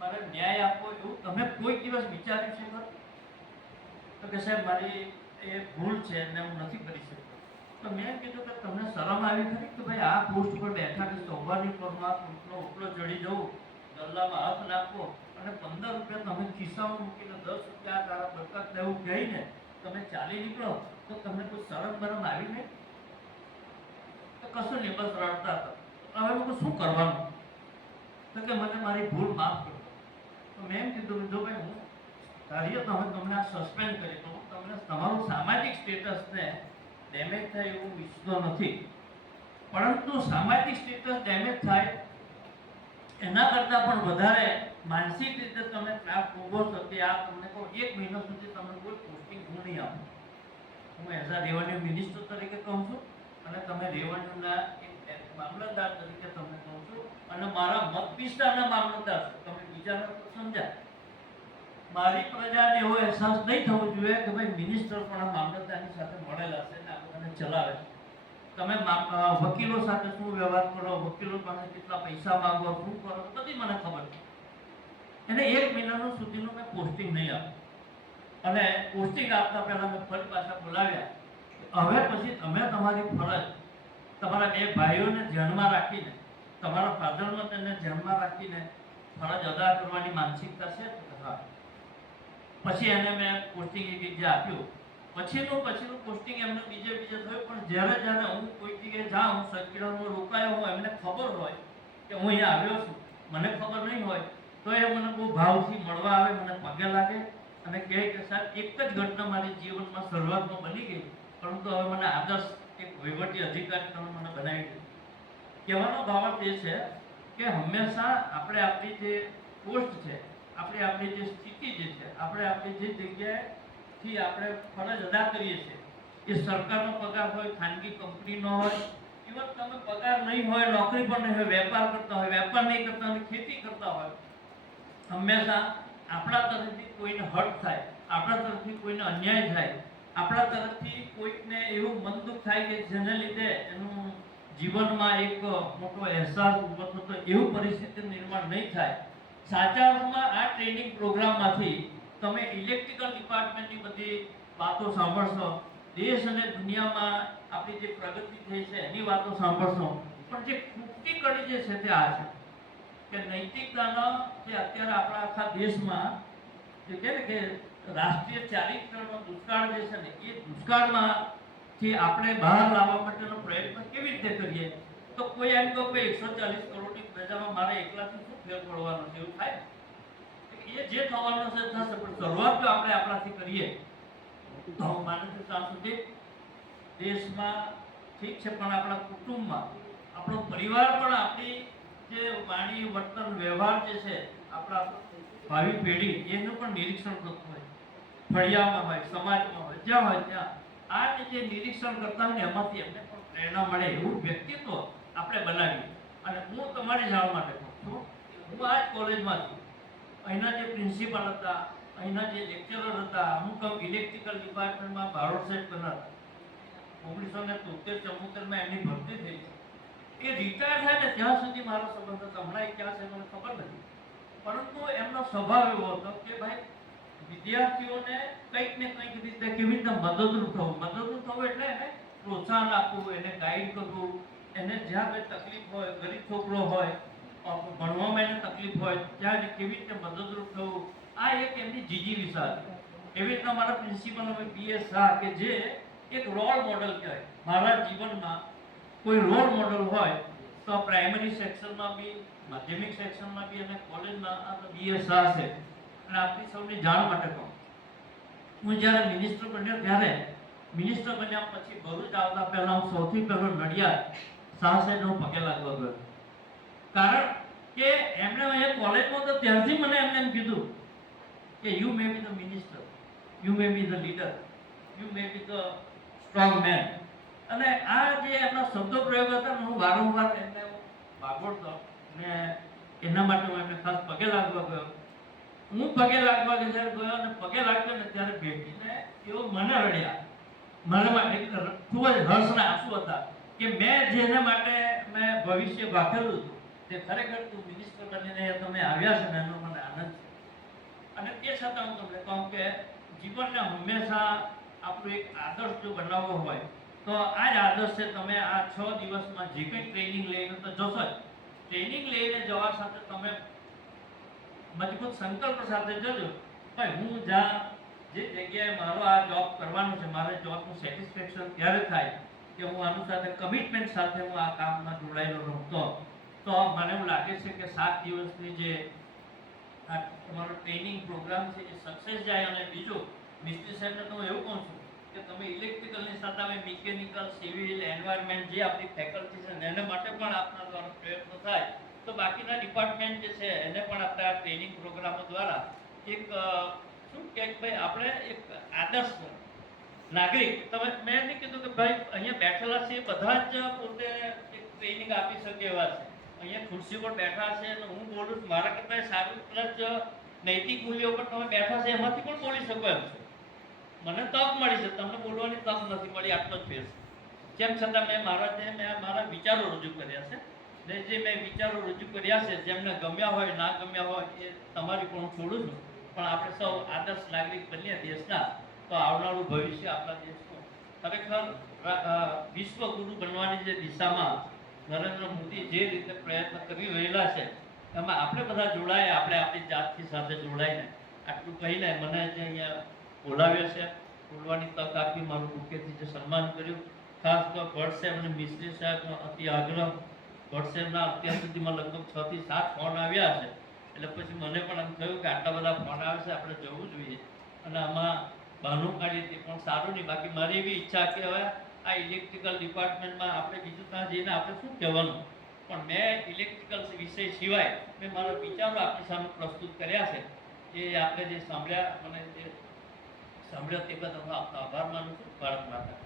મારે ન્યાય આપવો, એવું તમે કોઈ દિવસ વિચાર્યું છે ખરું? તો કે સાહેબ મારી એ ભૂલ છે અને હું નથી કરી શકતો. તો મેં કીધું કે તમને શરમ આવી ખરી કે ભાઈ આ પોસ્ટ પર બેઠા કે સવારની પરમાં ઓટલો ચડી જવું, ગલ્લામાં હાથ નાખવો અને 15 રૂપિયા તમે ખિસ્સામાં મૂકીને 10 રૂપિયા તારા બરકત લેવું કહીને તમે ચાલી નીકળો તો તમને કોઈ શરમ બરમ આવી નહીં? તો કશું નહીં, બસ રડતા હતા. હવે લોકો શું કરવાનું? તો કે મને મારી ભૂલ માફ કરો. તો મેં એમ કીધું જો ભાઈ હું ધારીએ તો હવે તમને આ સસ્પેન્ડ કરી તો તમને તમારું સામાજિક સ્ટેટસને ડેમેજ થાય એવું ઈચ્છતો નથી, પરંતુ સામાજિક સ્ટેટસ ડેમેજ થાય એના કરતાં પણ વધારે માનસિક રીતે તમે ત્રાસ ભોગવો છો કે આ તમને કહું 1 મહિના સુધી તમને કોઈ પોસ્ટિંગ હું નહીં આપું. હું એઝ અ રેવન્યુ મિનિસ્ટર તરીકે કહું છું અને તમે રેવન્યુના એક મામલતદાર તરીકે તમને કહું છું અને મારા મત વિસ્તારના મામલતદાર છો. તમે બીજાને તો સમજાય. મારી પ્રજાને એવો અહેસાસ નહીં થવો જોઈએ કે ભાઈ મિનિસ્ટર પણ આ મામલતદારની સાથે મળેલા છે ને આ બધાને ચલાવે છે. તમે વકીલો સાથે શું વ્યવહાર કરો, વકીલો પાસે કેટલા પૈસા માંગો, શું કરો, બધી મને ખબર છે. એને 1 મહિનાનું સુધીનું મેં પોસ્ટિંગ નહીં આપ્યું અને પોસ્ટિંગ આપતા પહેલા મેં ફરી પાછા બોલાવ્યા. હવે પછી તમે તમારી ફરજ તમારા 2 ભાઈઓને ધ્યાનમાં રાખીને, તમારા ફાધર મધરને ધ્યાનમાં રાખીને ફરજ અદા કરવાની માનસિકતા છે? હા. પછી એને મેં પોસ્ટિંગ એક જગ્યાએ આપ્યું. પછીનું પોસ્ટિંગ એમને બીજે થયું. પણ જ્યારે હું કોઈ જગ્યાએ જાઉં, સર્કિટમાં રોકાયો હું, એમને ખબર હોય કે હું અહીંયા આવ્યો છું, મને ખબર નહીં હોય તો એ મને બહુ ભાવથી મળવા આવે, મને પગે લાગે અને કહે કે સાહેબ એક જ ઘટના મારી જીવનમાં શરૂઆતમાં બની ગઈ, પરંતુ હવે મને આદર્શ એક વહીવટી અધિકારી તમે મને બનાવી દીધો. કહેવાનો ભાવાર્થ એ છે કે હંમેશા આપણે આપણી જે પોસ્ટ છે, આપણી જે સ્થિતિ જે છે, આપણી જે જગ્યાએથી આપણે ફરજ અદા કરીએ છીએ, એ સરકારનો પગાર હોય, ખાનગી કંપનીનો હોય, ઇવન તમે પગાર નહીં હોય, નોકરી પણ નહીં હોય, વેપાર કરતા હોય, વેપાર નહીં કરતા હોય, ખેતી કરતા હોય, હંમેશા આપણા તરફથી કોઈને હર્ટ થાય, આપણા તરફથી કોઈને અન્યાય થાય, આપણા તરફથી કોઈકને એવું મન દુઃખ થાય કે જેને લીધે એનું જીવનમાં એક મોટો અહેસાસ ઊભો થતો, એવું પરિસ્થિતિ નિર્માણ નહીં થાય. સાચા અર્થમાં આ ટ્રેનિંગ પ્રોગ્રામમાંથી તમે ઇલેક્ટ્રિકલ ડિપાર્ટમેન્ટની બધી વાતો સાંભળશો, દેશ અને દુનિયામાં આપણી જે પ્રગતિ થઈ છે એની વાતો સાંભળશો, પણ જે ખૂટતી કડી જે છે તે આ છે કે નૈતિકતાનો જે અત્યારે આપણા આખા દેશમાં જે કહે ને કે રાષ્ટ્રીય ચારિત્રનો દુષ્કાળ જે છે ને, એ દુષ્કાળમાંથી આપણે બહાર લાવવા માટેનો પ્રયત્ન કેવી રીતે કરીએ? તો કોઈ એમ કહો કે 140 કરોડની પ્રજામાં મારે એકલાથી શું ફેર પડવાનો છે એવું થાય? એ જે થવાનું છે થશે, પણ શરૂઆત જો આપણે આપણાથી કરીએ તો હું માનું છું ત્યાં સુધી દેશમાં ઠીક છે, પણ આપણા કુટુંબમાં, આપણો પરિવાર પણ આપણી જે વાણી, વર્તન, વ્યવહાર જે છે, આપણા ભાવિ પેઢી એનું પણ નિરીક્ષણ કરતું હોય, ફળિયામાં હોય, સમાજમાં હોય, જ્યાં હોય ત્યાં આ જે નિરીક્ષણ કરતા હોય ને એમાંથી એમને પણ પ્રેરણા મળે એવું વ્યક્તિત્વ આપણે બનાવીએ. અને હું તમારી જાણ માટે કહું છું, હું આ જ કોલેજમાં છું. અહીંના જે પ્રિન્સિપાલ હતા, અહીંના જે લેક્ચરર હતા, અમુક ઇલેક્ટ્રિકલ ડિપાર્ટમેન્ટમાં બારોટ સાહેબ કરનાર 1973-74 એમની ભરતી થઈ છે. એ રિટાયર થાય ને ત્યાં સુધી મારો સંબંધ હતો. હમણાં એ ક્યાં છે મને ખબર નથી, પરંતુ એમનો સ્વભાવ એવો હતો કે ભાઈ વિદ્યાર્થીઓને કંઈક ને કંઈક રીતે કેવી રીતે મદદરૂપ થવું એટલે એને પ્રોત્સાહન આપવું, એને ગાઈડ કરવું, એને જ્યાં કંઈ તકલીફ હોય, ગરીબ છોકરો હોય, ભણવામાં એને તકલીફ હોય ત્યાં એને કેવી રીતે મદદરૂપ થવું, આ એક એમની જીજીવિષા હતી. એવી રીતના મારા પ્રિન્સિપલ હવે પીએસ શાહ કે જે એક રોલ મોડલ કહેવાય. મારા જીવનમાં કોઈ રોલ મોડલ હોય તો પ્રાઇમરી સેક્શનમાં બી, માધ્યમિક સેક્શનમાં બી અને કોલેજમાં આ તો બીએસ શાહ છે. અને આપની સૌની જાણ માટે કહું, હું જ્યારે મિનિસ્ટર બન્યો ત્યારે મિનિસ્ટર બન્યા પછી ભરૂચ આવતા પહેલા હું સૌથી પહેલો નડિયાદ શાહ સાહેબનો પગે લાગવા ગયો. કારણ કે એમણે અહીંયા કોલેજમાં તો ત્યારથી મને એમને એમ કીધું કે you may be the minister, you may be the leader, you may be the strong man. અને આ જે એમના શબ્દો પ્રયોગ હતા ને હું વારંવાર એમને વાગોળતો ને એના માટે હું એમને ખાસ પગે લાગવા ગયો. હું પગે લાગવા જ્યારે ગયો અને પગે લાગ્યો ને ત્યારે ભેટીને એવો મને રડ્યા. મને માટે ખૂબ જ હર્ષના આંસુ હતા કે મેં જેના માટે મેં ભવિષ્ય વાપરેલું હતું તે ખરેખર તું મિનિસ્ટર બનીને તમે આવ્યા છે ને એનો મને આનંદ છે. અને તે છતાં હું તમને કહું કે જીવનને હંમેશા આપણું એક આદર્શ જો બનાવવો હોય તો આ જ આદર્શ છે. તમે આ 6 દિવસમાં જે કંઈ ટ્રેનિંગ લઈને તો જશો જ. ટ્રેનિંગ લઈને જવા સાથે તમે મજબૂત સંકલ્પ સાથે જજો ભાઈ હું જ્યાં જે જગ્યાએ મારો આ જોબ કરવાનો છે, મારે જોબનું સેટિસ્ફેક્શન ત્યારે થાય કે હું આનું સાથે કમિટમેન્ટ સાથે હું આ કામમાં જોડાયેલો રહું તો મને એવું લાગે છે કે 7 દિવસની જે આ તમારો ટ્રેનિંગ પ્રોગ્રામ છે એ સક્સેસ જાય. અને બીજું મિસ્ત્રી સાહેબને તો હું એવું કહું છું કે તમે ઇલેક્ટ્રિકલની સાથે હવે મિકેનિકલ, સિવિલ, એન્વાયરમેન્ટ જે આપણી ફેકલ્ટી છે એના માટે પણ આપના દ્વારા પ્રયત્નો થાય તો બાકીના ડિપાર્ટમેન્ટ જે છે એને પણ આપણે આ ટ્રેનિંગ પ્રોગ્રામો દ્વારા એક શું કે ભાઈ આપણે એક આદર્શ નાગરિક, તમે મેં નહીં કીધું કે ભાઈ અહીંયા બેઠેલા છે બધા જ પોતે એક ટ્રેનિંગ આપી શકે એવા છે. અહીંયા ખુરશી પર બેઠા છે અને હું બોલું છું મારા કરતાં સારું પ્લસ નૈતિક મૂલ્યો પર તમે બેઠા છે એમાંથી પણ બોલી શકો એમ છે. મને તક મળી છે, તમને બોલવાની તક નથી મળી, આટલો જ ફેર. જેમ છતાં મેં મારા વિચારો રજૂ કર્યા છે ને જે મેં વિચારો રજૂ કર્યા છે જેમને ગમ્યા હોય ના ગમ્યા હોય એ તમારી પણ હું છોડું છું. પણ આપણે સૌ આદર્શ નાગરિક બનીએ દેશના તો આવનારું ભવિષ્ય આપણા દેશનું ખરેખર વિશ્વગુરુ બનવાની જે દિશામાં નરેન્દ્ર મોદી જે રીતે પ્રયત્ન કરી રહેલા છે એમાં આપણે બધા જોડાય, આપણે આપણી જાતથી સાથે જોડાઈને આટલું કહીને મને જે અહીંયા બોલાવ્યો છે, બોલવાની તક આપી, મારું મુખ્યથી જે સન્માન કર્યું, ખાસ તો ભટ્ટ સાહેબ અને મિસ્ત્રી સાહેબનો અતિ આગ્રહ. ભટ્ટ સાહેબના અત્યાર સુધીમાં લગભગ 6 થી 7 ફોન આવ્યા છે એટલે પછી મને પણ એમ થયું કે આટલા બધા ફોન આવે છે આપણે જવું જોઈએ અને આમાં બહાનું કાઢીએ તે પણ સારું નહીં. બાકી મારી એવી ઈચ્છા કે હવે આ ઇલેક્ટ્રિકલ ડિપાર્ટમેન્ટમાં આપણે બીજું ત્યાં જઈને આપણે શું કહેવાનું, પણ મેં ઇલેક્ટ્રિકલ વિષય સિવાય મેં મારા વિચારો આપણી સામે પ્રસ્તુત કર્યા છે. એ આપણે જે સાંભળ્યા, મને જે સાંભળ્યા તે બદલ હું આપનો આભાર માનું છું. ભારત માતા.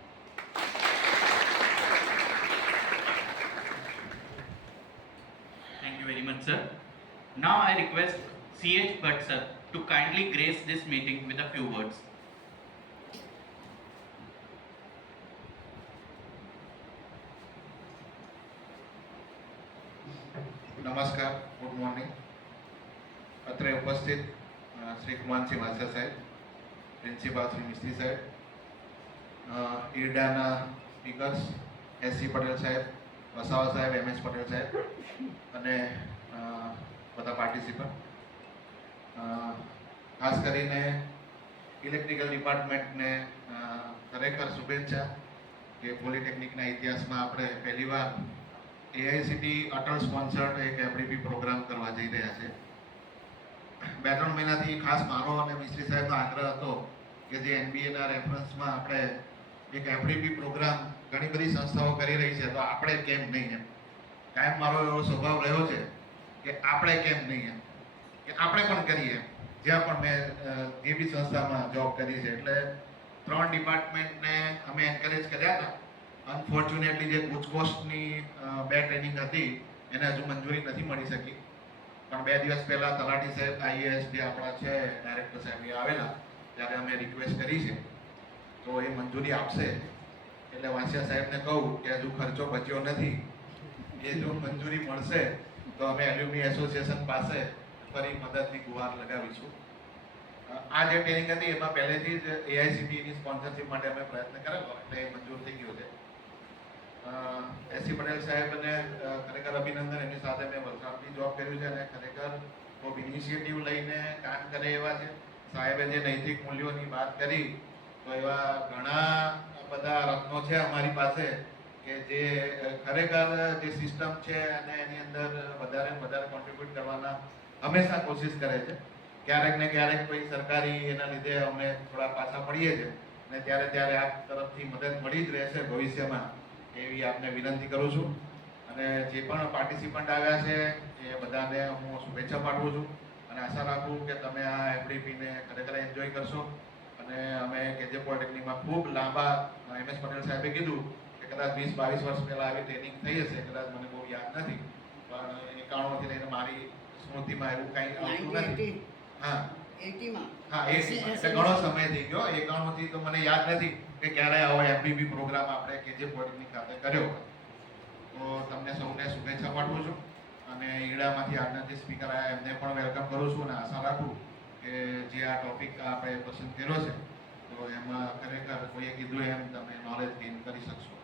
Thank you very much, sir. Now I request C.H. Bhatt, sir, to kindly grace this meeting with a few words. નમસ્કાર, ગુડ મોર્નિંગ. અત્રે ઉપસ્થિત શ્રી કુમાનસિંહ વાસા સાહેબ, પ્રિન્સિપાલ શ્રી મિસ્ત્રી સાહેબ, ઈરડાના સ્પીકર્સ એસ.સી. પટેલ સાહેબ, વસાવા સાહેબ, એમ.એસ. પટેલ સાહેબ અને બધા પાર્ટિસિપન્ટ, ખાસ કરીને ઇલેક્ટ્રિકલ ડિપાર્ટમેન્ટને ખરેખર શુભેચ્છા કે પોલિટેકનિકના ઇતિહાસમાં આપણે પહેલીવાર એઆઈસીટી અટલ સ્પોન્સર્ડ એક એફડીપી પ્રોગ્રામ કરવા જઈ રહ્યા છે. 2-3 મહિનાથી ખાસ મારો અને મિસ્ત્રી સાહેબનો આગ્રહ હતો કે જે એનબીએના રેફરન્સમાં આપણે એક એફડીપી પ્રોગ્રામ ઘણી બધી સંસ્થાઓ કરી રહી છે તો આપણે કેમ નહીં એમ. કાયમ મારો એવો સ્વભાવ રહ્યો છે કે આપણે કેમ નહીં એમ, કે આપણે પણ કરીએ જ્યાં પણ મેં જે બી સંસ્થામાં જોબ કરી છે. એટલે 3 ડિપાર્ટમેન્ટને અમે એન્કરેજ કર્યા હતા. અનફોર્ચ્યુનેટલી જે ગુજકોસ્ટની 2 ટ્રેનિંગ હતી એને હજુ મંજૂરી નથી મળી શકી. પણ 2 દિવસ પહેલા તલાટી સાહેબ IAS જે આપણા છે ડાયરેક્ટર સાહેબ એ આવેલા ત્યારે અમે રિક્વેસ્ટ કરી છે, તો એ મંજૂરી આપશે. એટલે વાંસિયા સાહેબને કહું કે હજુ ખર્ચો બચ્યો નથી, એ જો મંજૂરી મળશે તો અમે એલ્યુમિની એસોસિએશન પાસે ફરી મદદની ગુહાર લગાવીશું. આ જે ટ્રેનિંગ હતી એમાં પહેલેથી જ AICTEની સ્પોન્સરશિપ માટે અમે પ્રયત્ન કરેલો એટલે એ મંજૂર થઈ ગયો છે. SC પટેલ સાહેબને ખરેખર અભિનંદન. એમની સાથે મેં વલસાડથી જોબ કર્યું છે અને ખરેખર ખૂબ ઇનિશિયેટિવ લઈને કામ કરે એવા છે. સાહેબે જે નૈતિક મૂલ્યોની વાત કરી તો એવા ઘણા બધા રત્નો છે અમારી પાસે કે જે ખરેખર જે સિસ્ટમ છે અને એની અંદર વધારે ને વધારે કોન્ટ્રીબ્યુટ કરવાના હંમેશા કોશિશ કરે છે. ક્યારેક ને ક્યારેક કોઈ સરકારી એના લીધે અમે થોડા પાછા પડીએ છીએ અને ત્યારે આપ તરફથી મદદ મળી જ રહેશે ભવિષ્યમાં એવી આપને વિનંતી કરું છું. અને જે પણ પાર્ટિસિપન્ટ આવ્યા છે એ બધાને હું શુભેચ્છા પાઠવું છું અને આશા રાખું કે તમે આ FDPને ખરેખર એન્જોય કરશો. અને અમે KJ પોલિટેકનિકમાં ખૂબ લાંબા MS પટેલ સાહેબે કીધું કે કદાચ 20-22 વર્ષ પહેલાં આવી ટ્રેનિંગ થઈ હશે, કદાચ મને બહુ યાદ નથી, પણ 91થી લઈને મારી સ્મૃતિમાં એવું કંઈ આવતું નથી. હા 80માં હા 80 એટલે ઘણો સમય થઈ ગયો. 91 થી તો મને યાદ નથી કે ક્યારે આવો FDP પ્રોગ્રામ આપણે KJ પોલિટેકનિક ખાતે કર્યો હોય. તો તમને સૌને શુભેચ્છા પાઠવું છું અને ઈડામાંથી આજના જે સ્પીકર આવ્યા એમને પણ વેલકમ કરું છું અને આશા રાખું કે જે આ ટોપિક આપણે પસંદ કર્યો છે તો એમાં ખરેખર કોઈએ કીધું એમ તમે નોલેજ ગેઇન કરી શકશો.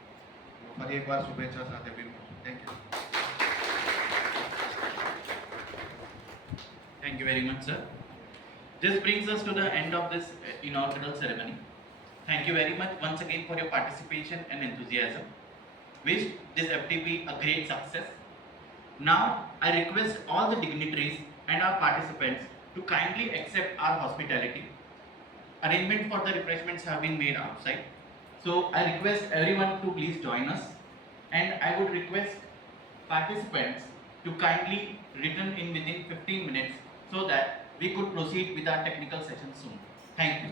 તો ફરી એકવાર શુભેચ્છા સાથે બિલકુલ. Thank you. Thank you very much, sir. This brings us to the end of this inaugural ceremony. Thank you very much once again for your participation and enthusiasm. Wish this FTP a great success. Now, I request all the dignitaries and our participants to kindly accept our hospitality. Arrangement for the refreshments have been made outside. So, I request everyone to please join us. And I would request participants to kindly return in within 15 minutes so that we could proceed with our technical session soon. Thank you.